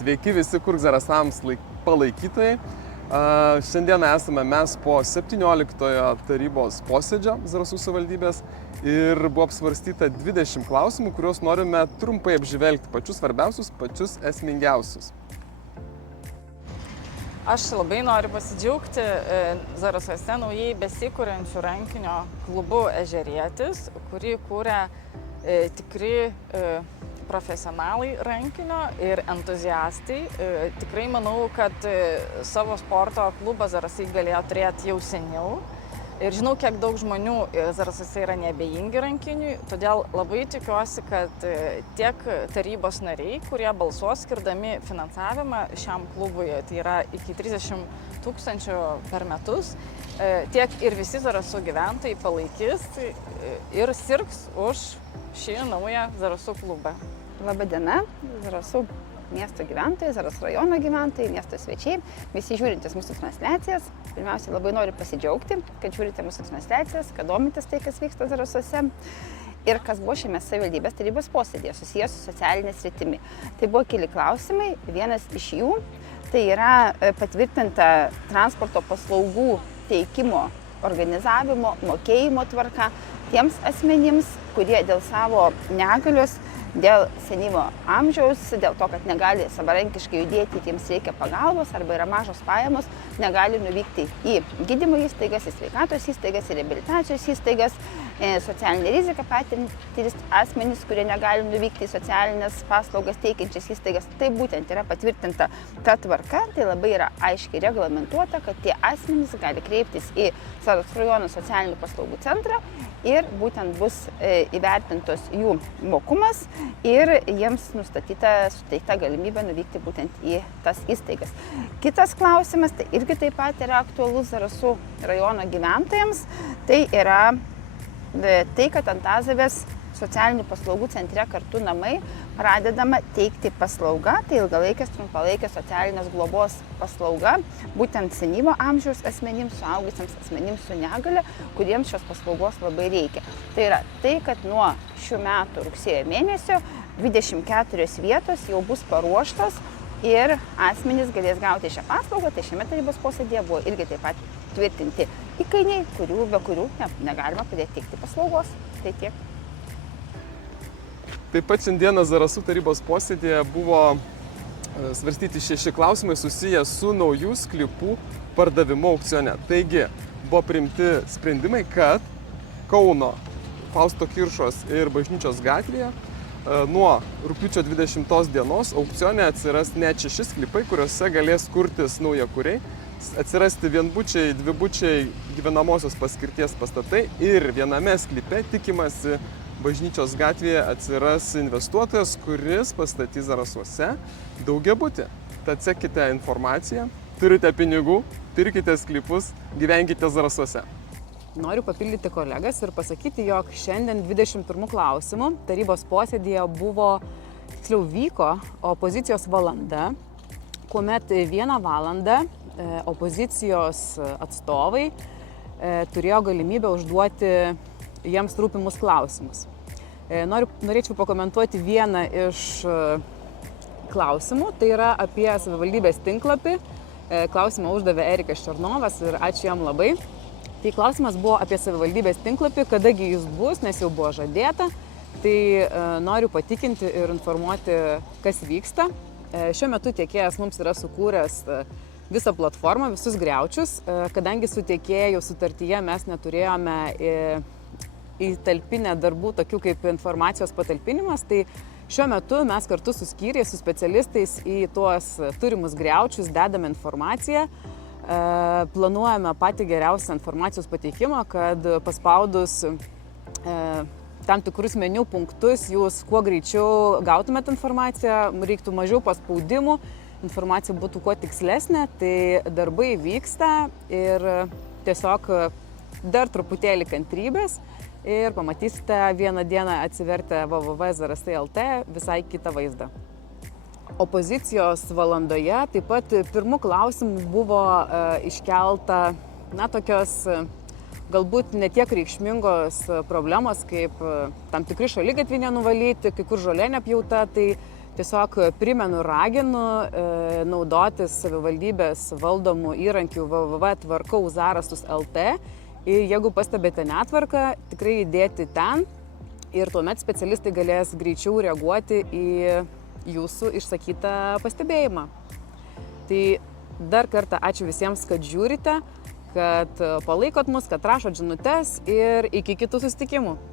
Sveiki visi Kurk Zarasams palaikytojai. Šiandieną esame mes po 17-ojo tarybos posėdžio Zarasų savivaldybės ir buvo apsvarstyta 20 klausimų, kuriuos norime trumpai apžvelgti, pačius svarbiausius, pačius esmingiausius. Aš labai noriu pasidžiaugti Zarasuose naujai besikuriančių rankinio klubu Ežerietis, kurį kūrė tikri profesionalai rankinio ir entuziastai. Tikrai manau, kad savo sporto klubą Zarasai galėjo turėti jau seniau. Ir žinau, kiek daug žmonių Zarasuose yra neabejingi rankiniui, todėl labai tikiuosi, kad tiek tarybos nariai, kurie balsuos skirdami finansavimą šiam klubui, tai yra iki 30 000 per metus, tiek ir visi Zarasų gyventojai palaikys ir sirgs už šį naują Zarasų klubą. Labadiena, Zarasų miesto gyventojai, Zarasų rajono gyventojai, miesto svečiai, visi žiūrintys mūsų transliacijas. Pirmiausiai labai noriu pasidžiaugti, kad žiūrite mūsų transliacijas, kad domitės tai, kas vyksta Zarasuose ir kas buvo šiame savivaldybės tarybos posėdėje susijęs su socialinė sritimi. Tai buvo keli klausimai, vienas iš jų tai yra patvirtinta transporto paslaugų teikimo, organizavimo, mokėjimo tvarka tiems asmenims, kurie dėl savo negalios, dėl senyvo amžiaus, dėl to, kad negali savarankiškai judėti, jiems reikia pagalbos arba yra mažos pajamos, negali nuvykti į gydymo įstaigas, į sveikatos įstaigas, į reabilitacijos įstaigas, socialinę riziką patiriantys asmenys, kurie negali nuvykti į socialinės paslaugas teikiančias įstaigas. Tai būtent yra patvirtinta ta tvarka, tai labai yra aiškiai reglamentuota, kad tie asmenys gali kreiptis į Zarasų rajono socialinių paslaugų centrą ir būtent bus įvertintos jų mokumas ir jiems suteikta galimybė nuvykti būtent į tas įstaigas. Kitas klausimas, tai irgi taip pat yra aktualus Zarasų rajono gyventojams, tai yra tai, kad Antazavės socialinių paslaugų centre Kartu namai pradedama teikti paslauga, tai ilgalaikės, trumpalaikės socialinės globos paslauga, būtent senyvo amžiaus asmenims, suaugusiems asmenims su negale, kuriems šios paslaugos labai reikia. Tai yra tai, kad nuo šių metų rugsėjo mėnesio 24 vietos jau bus paruoštos ir asmenys galės gauti šią paslaugą, tai šiame tarybos posėdėje buvo irgi taip pat tvirtinti įkainiai, be kurių negalima pradėti teikti paslaugos. Tai tiek. Taip pat šiandieną Zarasų tarybos posėdėje buvo svarstyti 6 klausimai susiję su naujų sklypų pardavimu aukcione. Taigi, buvo priimti sprendimai, kad Kauno Fausto Kiršos ir Bažnyčios gatvėje nuo rugpjūčio 20 dienos aukcione atsiras net 6 sklypai, kuriuose galės kurtis naujakuriai, atsirasti vienbučiai, dvibučiai gyvenamosios paskirties pastatai ir viename sklype tikimasi Bažnyčios gatvėje atsiras investuotojas, kuris pastatys Zarasuose daugiabutį. Tad sekite informaciją, turite pinigų, pirkite sklypus, gyvenkite Zarasuose. Noriu papildyti kolegas ir pasakyti, jog šiandien 21 klausimų tarybos posėdėje vyko opozicijos valanda, kuomet 1 valandą opozicijos atstovai turėjo galimybę užduoti jiems rūpimus klausimus. Norėčiau pakomentuoti vieną iš klausimų, tai yra apie savivaldybės tinklapį. Klausimą uždavė Erikas Černovas ir ačiū jam labai. Tai klausimas buvo apie savivaldybės tinklapį, kadagi jis bus, nes jau buvo žadėta. Tai noriu patikinti ir informuoti, kas vyksta. Šiuo metu tiekėjas mums yra sukūręs visą platformą, visus griaučius, kadangi su tiekėjų sutartyje mes neturėjome įtalpinę darbų, tokių kaip informacijos patalpinimas, tai šiuo metu mes kartu su skyriais, su specialistais į tuos turimus griaučius dedame informaciją, planuojame patį geriausią informacijos pateikimą, kad paspaudus tam tikrus meniu punktus jūs kuo greičiau gautumėt informaciją, reiktų mažiau paspaudimų, informacija būtų kuo tikslesnė, tai darbai vyksta ir tiesiog dar truputėlį kantrybės ir pamatysite vieną dieną atsivertę www.zarasai.lt visai kitą vaizdą. Opozicijos valandoje taip pat pirmų klausimų buvo iškelta tokios galbūt netiek reikšmingos problemos, kaip tam tikri šaligatviai nenuvalyti, kai kur žolė nepjauta, tai Tiesiog primenu, raginu naudotis savivaldybės valdomų įrankių www.tvarkauzarasus.lt ir jeigu pastebėte netvarką, tikrai įdėti ten ir tuomet specialistai galės greičiau reaguoti į jūsų išsakytą pastebėjimą. Tai dar kartą ačiū visiems, kad žiūrite, kad palaikot mus, kad rašot žinutes ir iki kitų susitikimų.